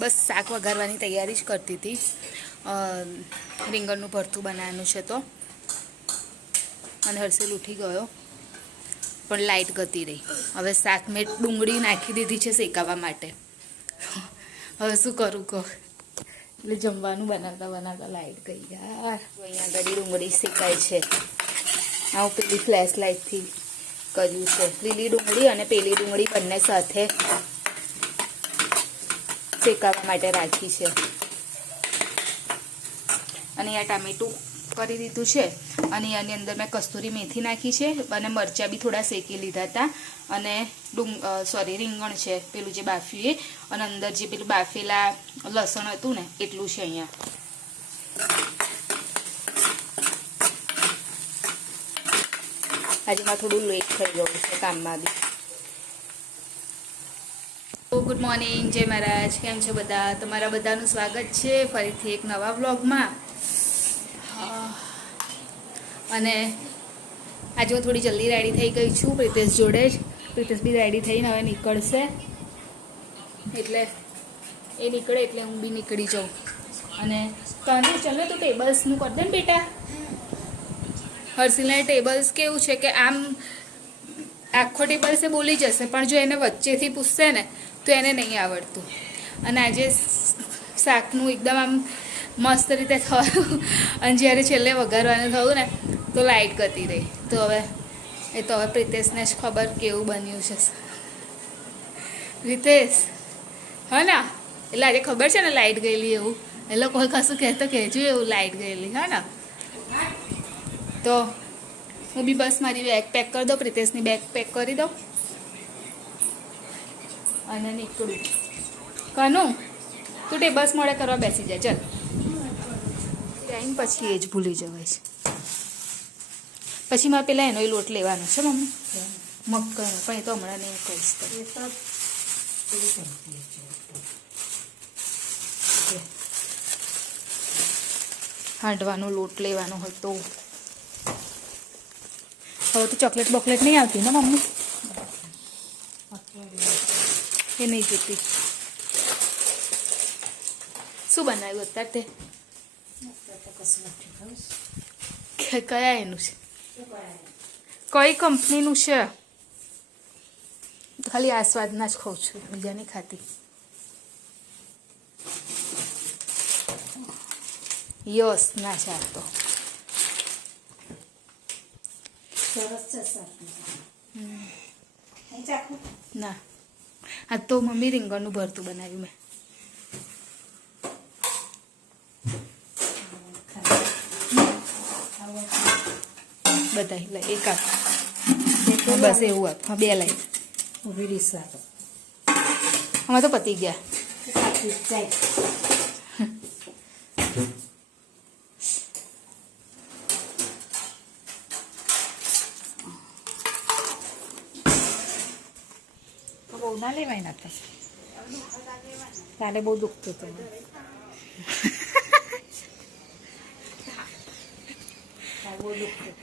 બસ શાક વઘારવાની તૈયારી જ કરતી હતી. રીંગણનું ભરતું બનાવવાનું છે તો. અને હર્ષિલ ઉઠી ગયો પણ લાઇટ ગતી રહી. હવે શાક મેં ડુંગળી નાખી દીધી છે શેકાવા માટે. હવે શું કરું કહો. એટલે જમવાનું બનાવતા બનાવતા લાઇટ ગઈ યાર. અહીંયા આગળ ડુંગળી શેકાય છે. આવું પેલી ફ્લેશ લાઇટથી કર્યું છે. લીલી ડુંગળી અને પેલી ડુંગળી બંને સાથે શેકાવા માટે રાખી છે. અને આ ટામેટું કરી દીધું છે. અને આની અંદર મેં કસ્તુરી મેથી નાખી છે અને મરચાં બી થોડા શેકી લીધા હતા. અને રીંગણ છે પેલું જે બાફ્યું એ. અને અંદર જે પેલું બાફેલા લસણ હતું ને એટલું છે અહીંયા. આજે માં થોડું લેટ થઈ ગયું છે કામમાં બી. ગુડ મોર્નિંગ, જય મહારાજ. કેમ છો બધા? તમારા બધાનું સ્વાગત છે ફરીથી એક નવા વ્લોગમાં. અને આજે હું થોડી જલ્દી રેડી થઈ ગઈ છું પ્રિતેશ જોડે જ. પ્રિતેશ બી રેડી થઈને હવે નીકળશે. એટલે એ નીકળે એટલે હું બી નીકળી જાઉં. અને તને ચાલો તો ટેબલ્સનું કરી દે ને બેટા. હર્ષિલના ટેબલ્સ કેવું છે કે આમ આખો ટેબલ્સ એ બોલી જશે, પણ જો એને વચ્ચેથી પૂછશે ને તો એને નહીં આવડતું. અને આજે શાકનું એકદમ આમ મસ્ત રીતે થયું. અને જ્યારે છેલ્લે વઘારવાનું થયું ને તો લાઇટ ગતી રહી. તો હવે પ્રિતેશને જ ખબર કેવું બન્યું છે. પ્રિતેશ હા ને, એટલે આજે ખબર છે ને લાઇટ ગયેલી એવું. એટલે કોઈ કશું કહેતો કહેજો એવું લાઇટ ગયેલી હા ને. તો હું બી બસ મારી બેગ પેક કરી દઉં, પ્રિતેશની બેગ પેક કરી દઉં અને નીકળું. કનું તું ટેબલ્સ મોડે કરવા બેસી જાય. ચાલ ટાઈમ પછી એ જ ભૂલી જવાય છે. પછી મારે પેલા એનો લોટ લેવાનો છે મમ્મી, મક્કનો. પણ એ તો હમણાં નહીં કહીશ. હાંડવાનો લોટ લેવાનો હોય તો. હવે તો ચોકલેટ બોકલેટ નહીં આવતી ને મમ્મી? એ નહીં જોતી. શું બનાવ્યું અત્યારે તે? કયા એનું છે? કઈ કંપનીનું છે? ખાલી આ સ્વાદના જ ખાઉં છું, બીજા નહીં ખાતી. યસ ના છે આ તો. ના આ તો મમ્મી રીંગણનું ભરતું બનાવ્યું મેં. બધા લઈ એક આપ બસ એવું આપ. હા બે લઈ. આમાં તો પતી ગયા. બહુ ના લેવાય ના થશે. તારે બહુ દુખતું હતું. બહુ દુખતું.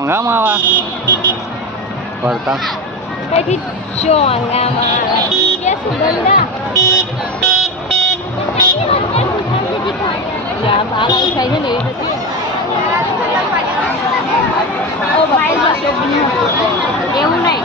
ચોંગામાં આવા ભરતા પછી ચોંગામાં આવે સુગંધા બાલ આવું થાય છે ને એવી હતી એવું નહીં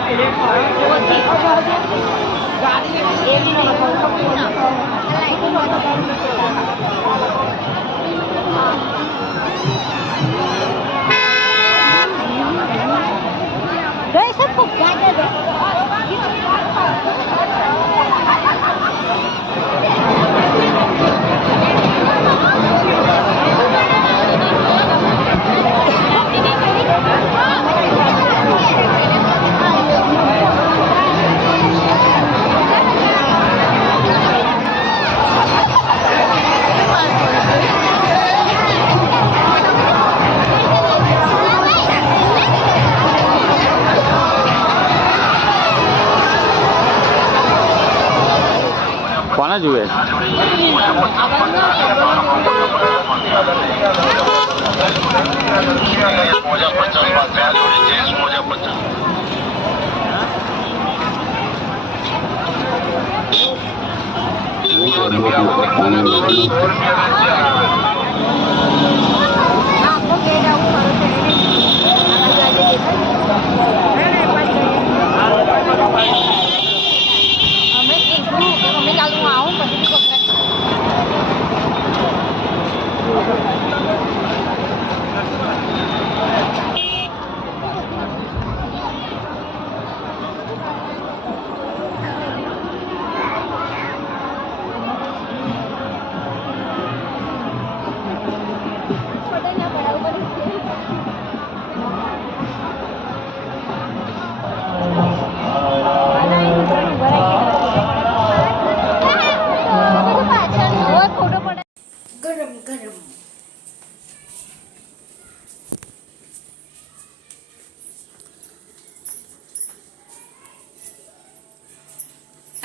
કોને જુએ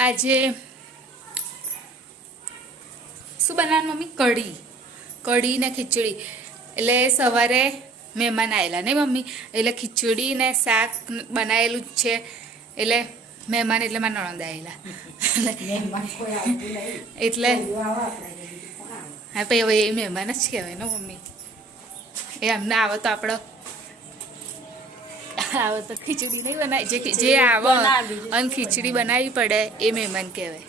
આજે શું બનાવવાનું મમ્મી? કઢી ને ખીચડી. એટલે સવારે મહેમાન આવેલા નહીં મમ્મી, એટલે ખીચડી ને શાક બનાવેલું જ છે. એટલે મહેમાન એટલે મારા નણંદ આવેલા એટલે હા પછી હવે એ મહેમાન જ કહેવાય ને મમ્મી. એ અમને આવે તો આપણે આવે તો ખીચડી નહીં બનાવી, જે આવે અને ખીચડી બનાવવી પડે એ મહેમાન કહેવાય.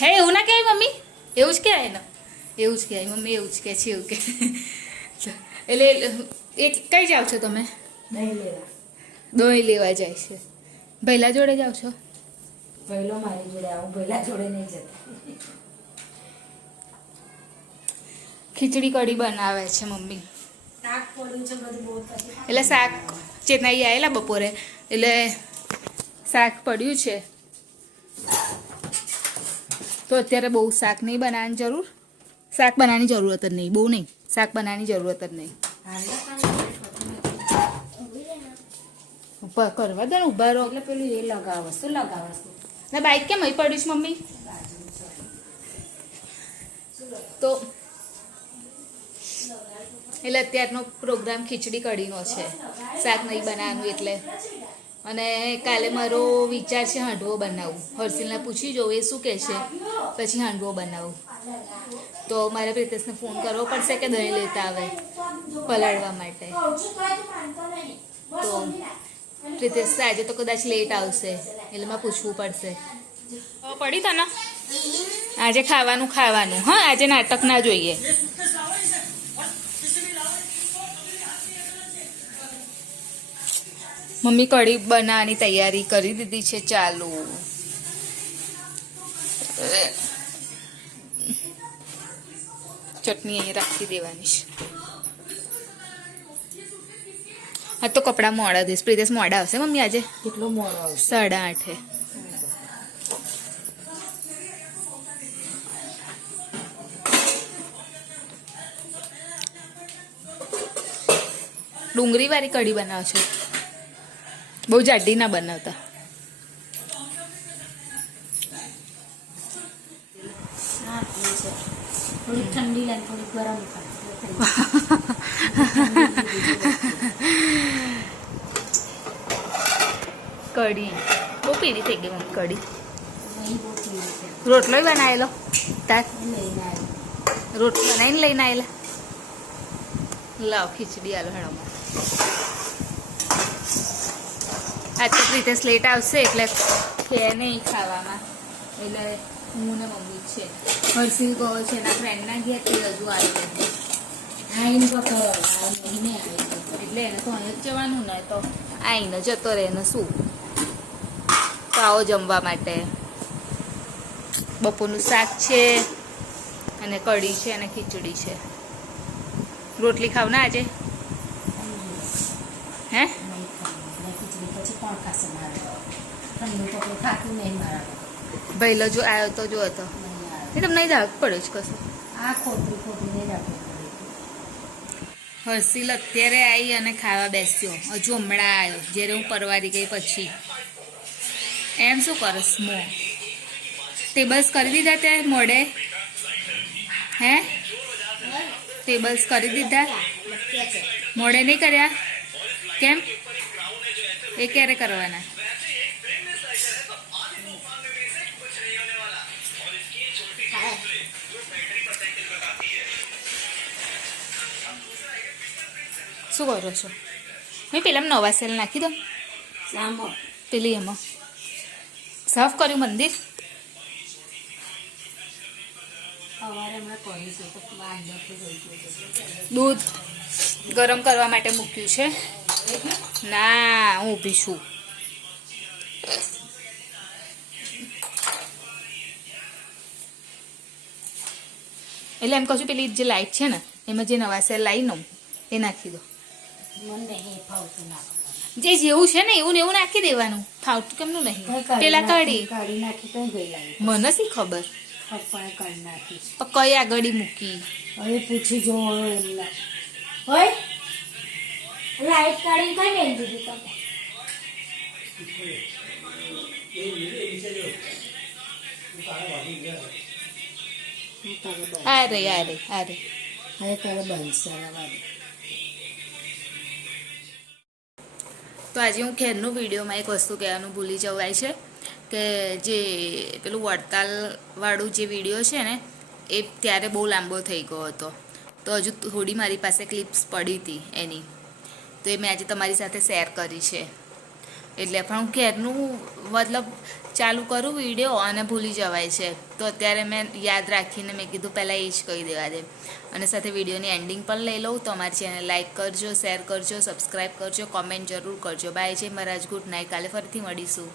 હે એવું ના કહેવાય મમ્મી? એવું જ કહેવાય ને? એવું જ કહેવાય મમ્મી, એવું જ કહે છે, એવું કે. એટલે એ કઈ જાઓ છો તમે? દહીં લેવા જાય છે. ભૈલા જોડે જાઓ છો? ભૈલો મારી જોડે આવું, ભૈલા જોડે નહીં જતી. ખીચડી કઢી બનાવે છે મમ્મી. એટલે શાક ચેતનાઈ આવેલા બપોરે, એટલે શાક પડ્યું છે. તો અત્યારે બહુ શાક નહીં બનાવવાની જરૂર, શાક બનાવવાની જરૂરત જ નહીં, બહુ નહીં, શાક બનાવવાની જરૂરત જ નહીં. ઉભા કરવા દે ને, ઉભા રહો. એટલે પેલું એ લગાવસ, શું લગાવસ? ના બાઈક કેમ અહીં પડ્યું છે મમ્મી? તો એટલે અત્યારનો પ્રોગ્રામ ખીચડી કઢીનો છે, શાક નહીં બનાવવાનું એટલે. અને કાલે મારો વિચાર છે હાંડવો બનાવવું. હર્ષિલને પૂછી જોઉં એ શું કહે છે, પછી હાંડવો બનાવું. તો મારે પ્રિતેશને ફોન કરવો પડશે કે દહીં લેતા આવે પલાળવા માટે. તો પ્રિતેશ આજે તો કદાચ લેટ આવશે, એટલે મારે પૂછવું પડશે. પડી તને આજે ખાવાનું હા, આજે નાટક ના જોઈએ. મમ્મી કઢી બનાવવાની તૈયારી કરી દીધી છે, ચાલુ. ચટણી અહીં રાખી દેવાની છે. હા તો કપડાં મોડા દઈશ. પ્રિતેશ મોડા આવશે મમ્મી આજે. કેટલો મોડો આવશે? 8:30. ડુંગળી વાળી કઢી બનાવો છો? બહુ જાડી ના બનાવતા. થોડી ઠંડી લાગે, થોડી ગરમ. કઢી બહુ પીળી થઈ ગઈ મમ્મી કઢી. નહીં બહુ પીવું છે. રોટલો બનાવેલો તાર લઈને આવી. રોટલો બનાવીને લઈને આવેલા. લાવ ખીચડી આલો હેડોમાં. આજ તો પ્રીતેશ લેટ આવશે એટલે કે નહીં ખાવામાં, એટલે હું ને મમ્મી જ છે. હર્ષિલ ગયો છે એના ફ્રેન્ડના ઘેર, તે હજુ આવ્યો નથી. આવીને પકડો આવીને આવી. એટલે એને તો અહીં જ જવાનું ને, તો આવીને જતો રહે ને શું. તો આવો જમવા માટે. બપોરનું શાક છે અને કઢી છે અને ખીચડી છે. રોટલી ખાવ ને આજે? હે નહીં ખાવું. ખીચડી પછી કોણ ખાશે મારે? ઠંડુ પકડું ખાતું નહીં મારા. ભાઈલો જો આવ્યો તો જો હતો નહીં આવે. એ તમને નહીં દાગ પડ્યો જ કશું. આ ખોટું નહીં રાખવું પડે. હર્ષિલ અત્યારે આવી અને ખાવા બેસ્યો. હજુ હમણાં આવ્યો જ્યારે હું પરવારી ગઈ પછી. એમ શું કરસ મો? ટેબલ્સ કરી દીધા ત્યાં મોડે? હે ટેબલ્સ કરી દીધા? મોડે નહીં કર્યા? કેમ? એ ક્યારે કરવાના? શું કરો છો? મેં પેલા નવા સેલ નાખી દો સામો પેલી એમાં. સાફ કર્યું મંદિર? સવારે હમણાં કહ્યું છે તો અંદરથી જોઈતું. દૂધ ગરમ કરવા માટે મૂક્યું છે. ના હું ઊભી છું. એટલે એમ કહું છું પેલી જે લાઈટ છે ને એમાં જે નવા સેલ લાવી ને એ નાખી દો. મને નહીં ફાવતું નાખવાનું. જે જેવું છે ને એવું ને એવું નાખી દેવાનું. ફાવતું કેમનું નહીં? પેલા કાઢી કાઢી નાખી કઈ ગઈ લાવી. મને શી ખબર પપ્પાએ કાઢી નાખી. પણ કઈ આગળ મૂકી. હવે પૂછી જો એમને. હોય લાઈટ કાઢીને કઈ મેળ દીધી તમે? આ રે આ રે આ રે. હવે તારે બનશે તો આજે હું ખેરનો વિડીયોમાં એક વસ્તુ કહેવાનું ભૂલી જવાય છે કે જે પેલું વડતાલવાળું જે વિડીયો છે ને એ ત્યારે બહુ લાંબો થઈ ગયો હતો, તો હજુ થોડી મારી પાસે ક્લિપ્સ પડી હતી એની, તો એ મેં આજે તમારી સાથે શેર કરી છે. એટલે પણ હું ખેરનું મતલબ ચાલુ કરું વિડીયો અને ભૂલી જવાય છે, તો અત્યારે મેં યાદ રાખીને મેં કીધું પહેલાં એ જ કહી દેવા દે. અને સાથે વિડીયોની એન્ડિંગ પણ લઈ લઉં. તો અમારી ચેનલ લાઇક કરજો, શેર કરજો, સબસ્ક્રાઈબ કરજો, કોમેન્ટ જરૂર કરજો. બાય. જય મહારાજ, ગુડ નાઇટ. કાલે ફરીથી મળીશું.